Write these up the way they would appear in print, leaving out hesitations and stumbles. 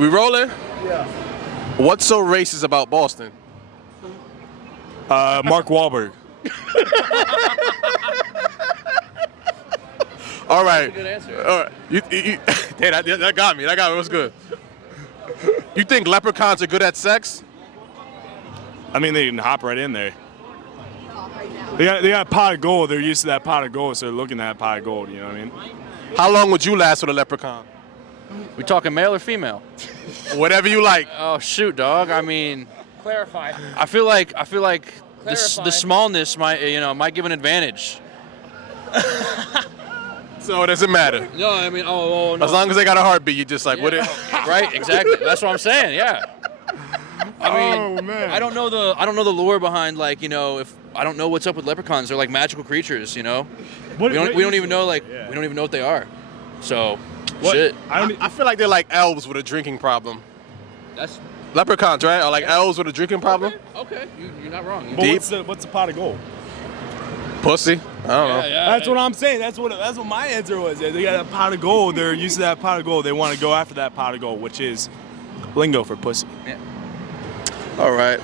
We rolling? Yeah. What's so racist about Boston? Mark Wahlberg. All right. That's a good answer. All right. Hey, that got me. That got me. It was good. You think leprechauns are good at sex? I mean, they can hop right in there. They got a pot of gold. They're used to that pot of gold, so they're looking at that pot of gold. You know what I mean? How long would you last with a leprechaun? We talking male or female? Whatever you like. Oh shoot, dog. I mean, Clarify. I feel like the Clarify. smallness might give an advantage. So it doesn't matter. No, I mean, no. As long as they got a heartbeat, you just like, what it? Right, exactly. That's what I'm saying. Yeah. I mean, Oh, man. I don't know the lore behind if I don't know what's up with leprechauns. They're like magical creatures, you know. We don't even know we don't even know what they are. So, shit. I feel like they're like elves with a drinking problem. That's Leprechauns, right? Are like elves with a drinking problem? okay. You're not wrong. But what's the pot of gold? Pussy? I don't know. That's what I'm saying. That's what my answer was. They got a pot of gold. They're used to that pot of gold. They want to go after that pot of gold, which is lingo for pussy. Yeah. All right.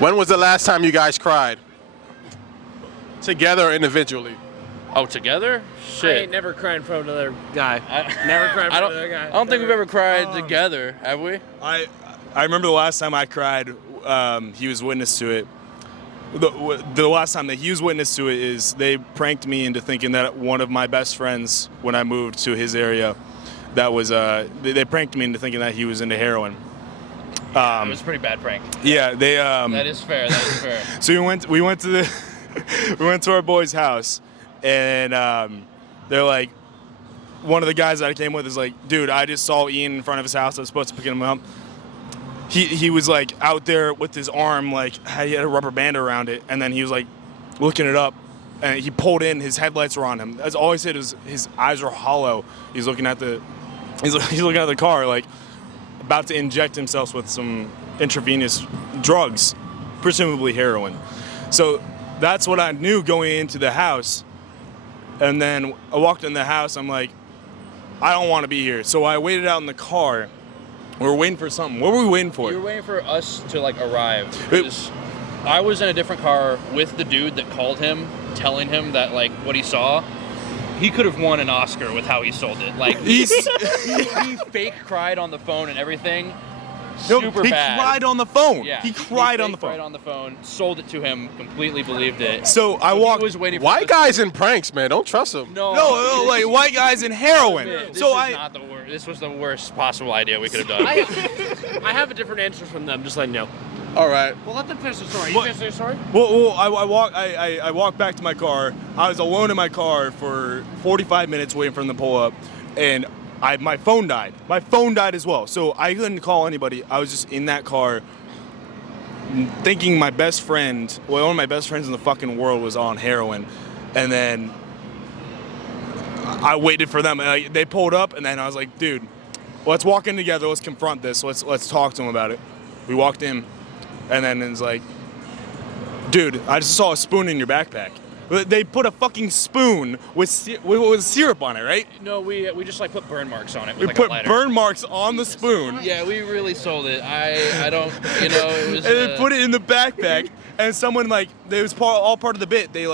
When was the last time you guys cried? Together or individually? Oh, together? I Shit. ain't never cried for another guy. I- Never cried for I don't. another guy. I don't think we've ever cried together, have we? I remember the last time I cried. He was witness to it. The last time that he was witness to it is they pranked me into thinking that one of my best friends, when I moved to his area, that was they pranked me into thinking that he was into heroin. It was a pretty bad prank. Yeah, they. That is fair. That is fair. So we went to the we went to our boy's house, and they're like, one of the guys that I came with is like, dude, I just saw Ian in front of his house. I was supposed to pick him up. He was like out there with his arm, like he had a rubber band around it, and then he was like looking it up, and he pulled in. His headlights were on him. That's all he said is his eyes were hollow. He's looking at the car, like about to inject himself with some intravenous drugs, presumably heroin. So that's what I knew going into the house. And then I walked in the house. I'm like, I don't want to be here. So I waited out in the car. We were waiting for something. What were we waiting for? You were waiting for us to arrive. It- I was in a different car with the dude that called him, telling him that what he saw. He could have won an Oscar with how he sold it. Like he fake cried on the phone and everything. Super he bad. cried on the phone. Yeah, he cried on the phone. Cried on the phone. Sold it to him. Completely believed it. So I walked. He was waiting for White us- guys in pranks, man. Don't trust them. No, like white guys in heroin. This So is not the worst. This was the worst possible idea we could have done. I have a different answer from them. Just letting you know. All right. Well, let them finish the story. What? You finish the story? Well, I walked back to my car. I was alone in my car for 45 minutes waiting for them to pull up, and my phone died. My phone died as well, so I couldn't call anybody. I was just in that car, thinking my best friend, one of my best friends in the fucking world, was on heroin, and then I waited for them. And they pulled up, and then I was like, dude, let's walk in together. Let's confront this. Let's talk to them about it. We walked in. And then it's like, dude, I just saw a spoon in your backpack. They put a fucking spoon with syrup on it, right? No, we just put burn marks on it. We With put a lighter. burn marks on the spoon. Yeah, we really sold it. I don't, it was. And they put it in the backpack. And someone it was all part of the bit. They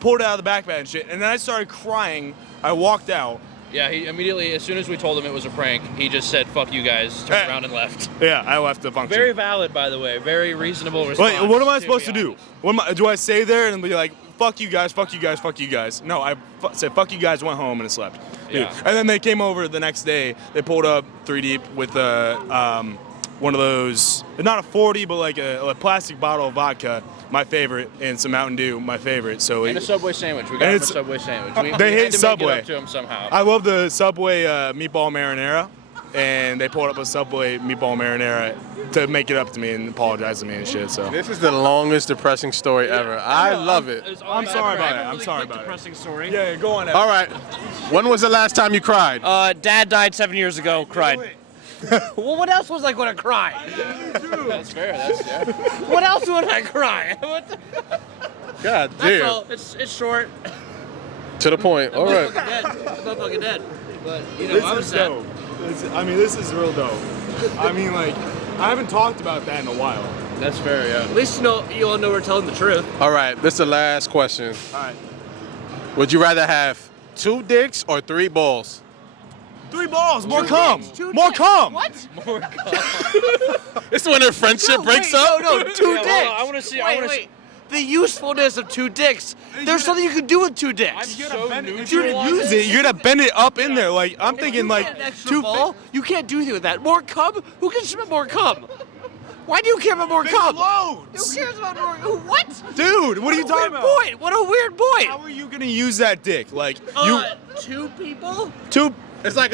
pulled it out of the backpack and shit. And then I started crying. I walked out. Yeah, he immediately, as soon as we told him it was a prank, he just said, "Fuck you guys," turned around and left. Yeah, I left the function. Very valid, by the way. Very reasonable response. Wait, what am I supposed to be do? honest. Do I stay there and be like, fuck you guys, fuck you guys, fuck you guys? No, I said, fuck you guys, went home and slept. Dude. Yeah. And then they came over the next day. They pulled up 3 deep with one of those, not a 40, but a plastic bottle of vodka, my favorite, and some Mountain Dew, my favorite. So And a Subway sandwich. We got him a Subway sandwich. We They had hate to Subway. Make it up to him somehow. I love the Subway meatball marinara, and they pulled up a Subway meatball marinara to make it up to me and apologize to me and shit. So This is the longest depressing story ever. I love it. I'm sorry about it. I'm sorry about it. Depressing story. Yeah, go on. All right. When was the last time you cried? Dad died 7 years ago. Cried. Well, what else was I going to cry? That's fair. Yeah. What else would I cry? What the- God That's damn. all. It's short. To the point. All right. I'm not fucking dead. But, This I was is sad. dope. This is real dope. I mean, like, I haven't talked about that in a while. That's fair, yeah. At least you all know we're telling the truth. All right, this is the last question. All right. Would you rather have 2 dicks or 3 balls? 3 balls, more Two cum. dicks, two More dicks. cum. What? This is when their friendship breaks up. No, 2 Yeah, dicks. hold on, I wanna see- I wanna Wait. The usefulness of 2 dicks. There's something you can do with 2 dicks. I'm You're so gonna neutral If you're on gonna use this. it, you're gonna bend it up in there. Like, I'm thinking, You like, get an extra 2 ball. You can't do anything with that. More cum? Who gives about more cum? Why do you care about more cum? loads. Who cares about more? What? Dude, what are you talking about? Point. What a weird point. How are you gonna use that dick? Like, you 2 people? 2. It's like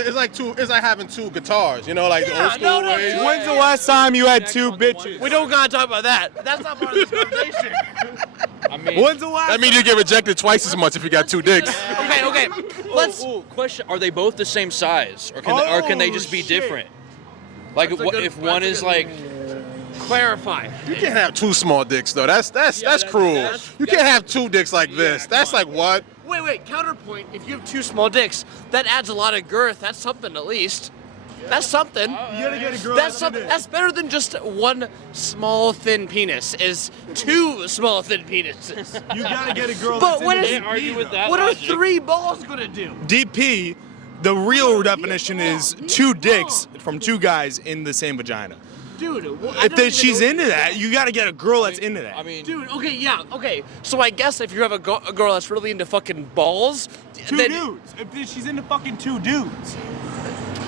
having 2 guitars, you know, like the Yeah, old school no, ways. two- When's the last time you had Next 2 on the bitches? We don't gotta talk about that. That's not part of this conversation. I mean, When's the last? That means you get rejected twice as much if you got 2 dicks. Okay. Let's. question: are they both the same size, or can they just be shit. different? Like, That's a what good- if one that's a is good- like? Clarify. You can't have 2 small dicks though. That's cruel. You can't have 2 dicks like this. That's like what? Wait. Counterpoint. If you have 2 small dicks, that adds a lot of girth. That's something at least. That's something. You gotta get a girl. That's something. That's better than just 1 small thin penis. Is 2 small thin penises. You gotta get a girl. But that's what into is- Can't argue with that. What are logic. 3 balls gonna do? DP? The real definition is 2 dicks from 2 guys in the same vagina. Dude, She's into that, you gotta get a girl that's into that. I mean, Dude, okay. So I guess if you have a girl that's really into fucking balls, 2 then dudes. If she's into fucking 2 dudes.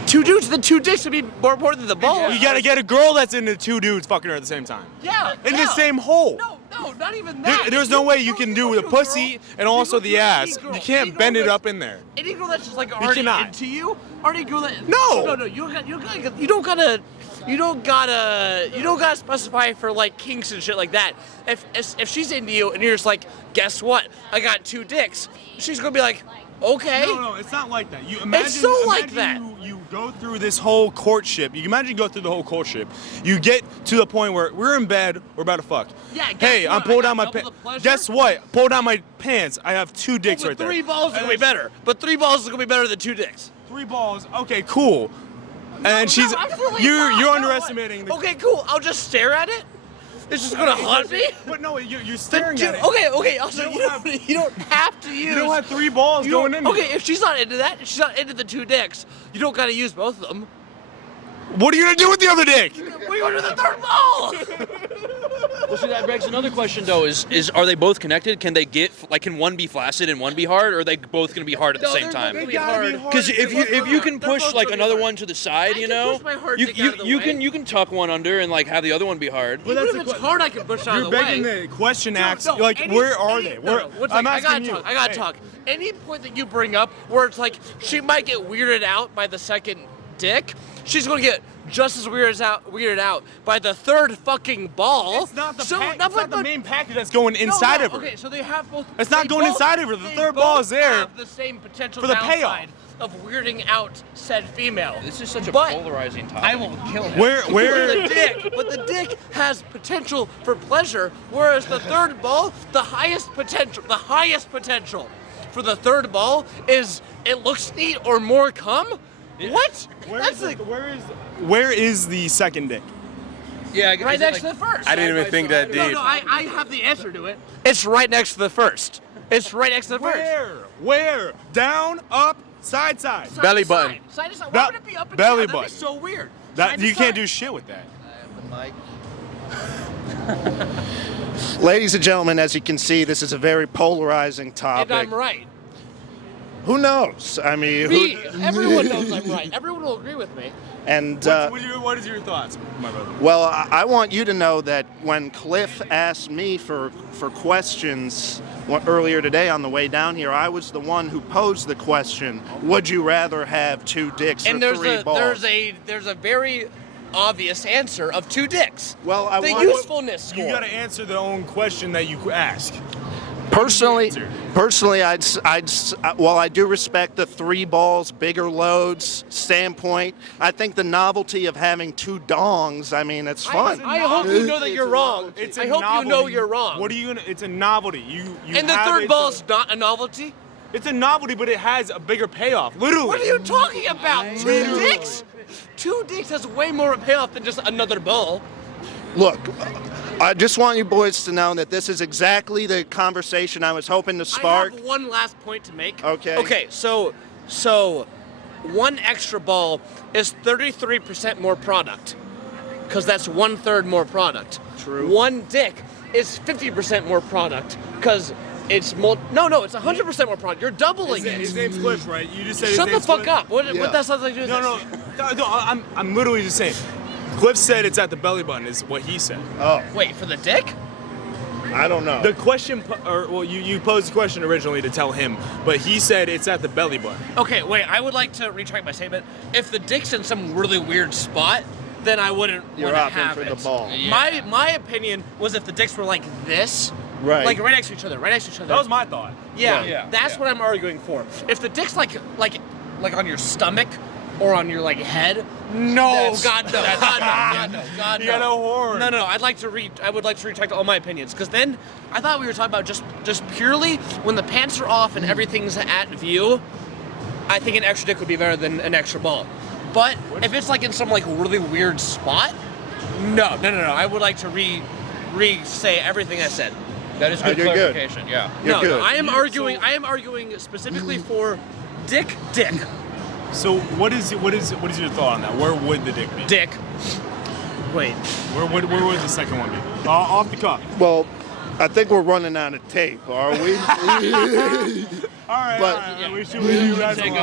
2 dudes, then 2 dicks would be more important than the balls. You gotta get a girl that's into 2 dudes fucking her at the same time. Yeah. In yeah. the same hole. No, not even that. There's no way you can do the pussy and also the ass. You can't bend it up in there. Any girl that's just like already cannot. into you, already girl that. No. No. You don't gotta specify for like kinks and shit like that. If she's into you and you're just like, guess what? I got 2 dicks. She's gonna be like, okay. No, it's not like that. You imagine, It's so like imagine You go through this whole courtship. You imagine you go through the whole courtship. You get to the point where we're in bed, we're about to fuck. Yeah, guess Hey, what? I'm pulling I down my got double pants. the pleasure. Guess what? Pull down my pants. I have 2 dicks right there. 3 balls is gonna be better. But 3 balls is gonna be better than 2 dicks. 3 balls. Okay, cool. And she's No, absolutely you're not. you're No, underestimating the. Okay, cool. I'll just stare at it. It's just gonna haunt me. But no, you're Then staring at it. okay. Also, You you don't don't, you don't have to use. You don't have 3 balls you going don't- in. there. Okay, if she's not into that, if she's not into the 2 dicks, you don't gotta use both of them. What are you gonna do with the other dick? What are you gonna do with the 3rd ball? well, see, that begs another question though: is are they both connected? Can they get like can one be flaccid and one be hard, or are they both gonna be hard at the same time? They gotta be hard. Because if you can They're push both like gonna be another hard. one to the side, I you can know, push my hard you dick out of the you way. can tuck one under and like have the other one be hard. Well, Even that's if the it's hard, I can push out You're of the way. begging the question acts. No, Like, any- where are any- they? no, Where? no, one I'm second, asking you. I gotta Hey. talk. Any point that you bring up where it's like she might get weirded out by the 2nd dick, she's gonna get just as weirded out by the 3rd fucking ball. It's not the So, pack, not it's not like the main package that's going inside of her. Okay, so they have both. It's not they going both- inside of her. The they 3rd ball both is there have the same potential for the downside payoff. of weirding out said female. This is such a But polarizing topic. I will kill him. Where? But the dick has potential for pleasure, whereas the 3rd ball, the highest potential for the 3rd ball is it looks neat or more cum. What? Where is the 2nd dick? yeah, right next to the first. I didn't even think that deep. No, I have the answer to it. It's right next to the first. It's right next to the first. Where? Down, up, side. Side Belly to button. Side to side. Be- Why would it be up and belly down? That'd be button. so weird. That Side to you can't side. do shit with that. Ladies and gentlemen, as you can see, this is a very polarizing And topic. I'm right. Who knows? I mean, Me. Everyone knows I'm right. Everyone will agree with me. And What is your thoughts, my brother? well, I want you to know that when Cliff asked me for questions earlier today on the way down here, I was the one who posed the question: would you rather have 2 dicks And or 3 balls? there's a very obvious answer of 2 dicks. Well, I the want- usefulness score. You got to answer the own question that you ask. Personally, while I do respect the 3 balls, bigger loads standpoint, I think the novelty of having 2 dongs, I mean, it's fun. I hope you know that you're wrong. It's I a hope novelty. you know you're wrong. What are you gonna? It's a novelty. You and the have 3rd it ball so- is not a novelty. It's a novelty, but it has a bigger payoff. Literally. What are you talking about? Two dicks? Two dicks has way more of a payoff than just another ball. Look, I just want you boys to know that this is exactly the conversation I was hoping to spark. I have one last point to make. Okay. Okay, so one extra ball is 33% more product, because that's 1/3 more product. True. One dick is 50% more product, because it's it's 100% more product. You're doubling it. His name's Cliff, right? You just said his Shut the name's fuck Cliff? up. What Yeah. does that have to do with this? No, I'm literally just saying. Cliff said it's at the belly button is what he said. Oh, Wait, for the dick? I don't know. The question, you posed the question originally to tell him, but he said it's at the belly button. Okay, wait, I would like to retract my statement. If the dick's in some really weird spot, then I wouldn't You're want to opting have for it. the ball. Yeah. My opinion was if the dicks were like this, Right. like right next to each other, That was my thought. Yeah, Right. Yeah, that's yeah. what I'm arguing for. If the dick's like on your stomach or on your like head, no, That's- God no, God no, God no. You got no horn. No. I would like to retract all my opinions, because then I thought we were talking about just purely when the pants are off and everything's at view. I think an extra dick would be better than an extra ball. But if it's like in some like really weird spot, no. I would like to re-say everything I said. That is good You're good. clarification. Yeah. You're good. I am arguing specifically for dick. So what is your thought on that? Where would the dick be? Dick. Wait. Where would the second one be? Off the cuff. Well, I think we're running out of tape, are we? All right. But- all right. We should wrap it up.